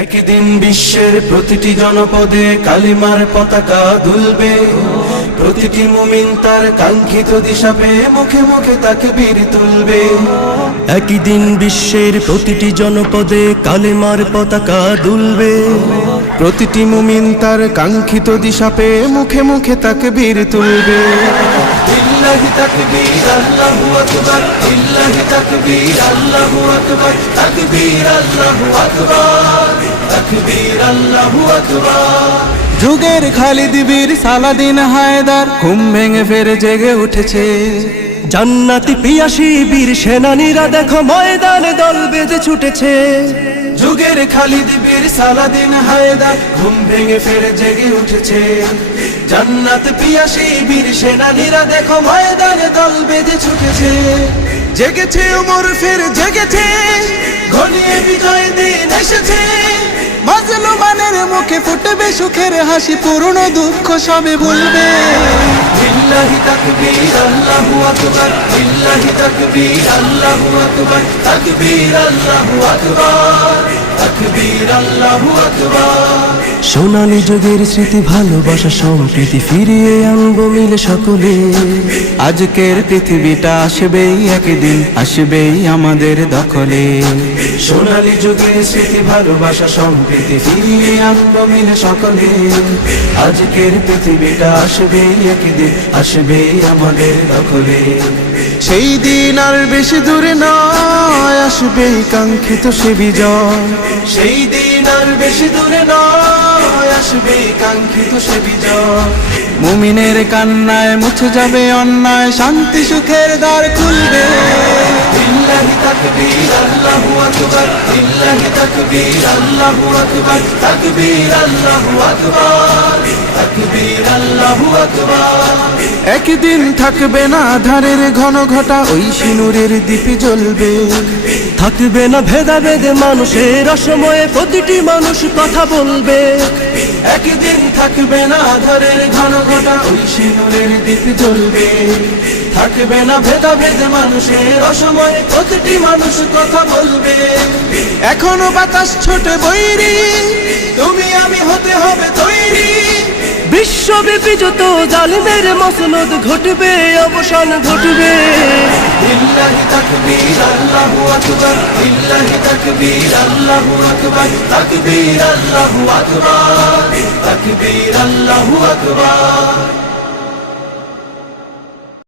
একদিন বিশ্বের প্রতিটি জনপদে কালিমার পতাকা দুলবে। প্রতিটি মুমিন তার কাঙ্ক্ষিত দিশা পেয়ে মুখে মুখে তাকবীর তুলবে। একদিন বিশ্বের প্রতিটি জনপদে কালেমার পতাকা দুলবে। প্রতিটি মুমিন তার কাঙ্ক্ষিত দিশা পেয়ে মুখে মুখে তাকবীর তুলবে। লিল্লাহি তাকবীর আল্লাহু আকবার, লিল্লাহি তাকবীর আল্লাহু আকবার, তাকবীর আল্লাহু আকবার, তাকবীর আল্লাহু আকবার। যুগের খালিদ বীর সালাদিন হায়দার ঘুম ভেঙে ফেরে জেগে উঠেছে। জান্নাতি পিয়াসী বীর সেনানীরা দেখো ময়দানে দল বেঁধে ছুটেছে। যুগের খালিদ বীর সালাদিন হায়দার ঘুম ভেঙে ফেরে জেগে উঠেছে। জান্নাত পিয়াসী বীর সেনানীরা দেখো ময়দানে দল বেঁধে ছুটেছে। জেগেছে ওমর ফের জেগেছে, ঘনিয়ে বিজয় দিন এসেছে। মাজলুমানের মুখে ফুটবে সুখের হাসি, পুরনো দুঃখ সবে ভুলবে। লিল্লাহি তাকবীর আল্লাহু আকবার, লিল্লাহি তাকবীর আল্লাহু আকবার, তাকবীর আল্লাহু আকবার, তাকবীর আল্লাহু আকবার। সোনালী যুগের স্মৃতি ভালোবাসা সম্প্রীতি ফিরিয়ে আনবো মিলে সকলে। আজকের পৃথিবীটা আসবেই একদিন, আসবেই আমাদের দখলে। সোনালী যুগের স্মৃতি ভালোবাসা সম্প্রীতি ফিরিয়ে আনবো মিলে সকলে। আজকের পৃথিবীটা আসবেই একদিন, আসবেই আমাদের দখলে। সেই দিন আর বেশি দূরে নয়, আসবেই কাঙ্ক্ষিত সে বিজয়। সেই দিন আর বেশি দূরে নয়, আসবেই কাঙ্ক্ষিত সে বিজয়। মুমিনের কান্নায় মুছে যাবে অন্যায়, শান্তি সুখের দ্বার খুলবে। লিল্লাহি তাকবীর আল্লাহু আকবার, লিল্লাহি তাকবীর আল্লাহু আকবার, তাকবীর আল্লাহু আকবার, তাকবীর আল্লাহু আকবার। একদিন থাকবে না আধারের ঘন ঘটা, ওই সিনুরের দীপে জ্বলবে। থাকবে না ভেদাভেদে মানুষের অসময়ে প্রতিটি মানুষ কথা বলবে। একদিন থাকবে না আধারের ঘন ঘটা, ওই সিনুরের দীপে জ্বলবে। থাকবে না ভেদাভেদ মানুষের অসময়ে প্রতিটি মানুষ কথা বলবে। এখনো বাতাস ছোটে বৈরী, তুমি আমি হতে হবে তৈরি। বিশ্বব্যাপী যত জালিমের মসনদ ঘটবে, অবসান ঘটবে। লিল্লাহি তাকবীর আল্লাহু আকবার, লিল্লাহি তাকবীর আল্লাহু আকবার, তাকবীর আল্লাহু আকবার, তাকবীর আল্লাহু আকবার।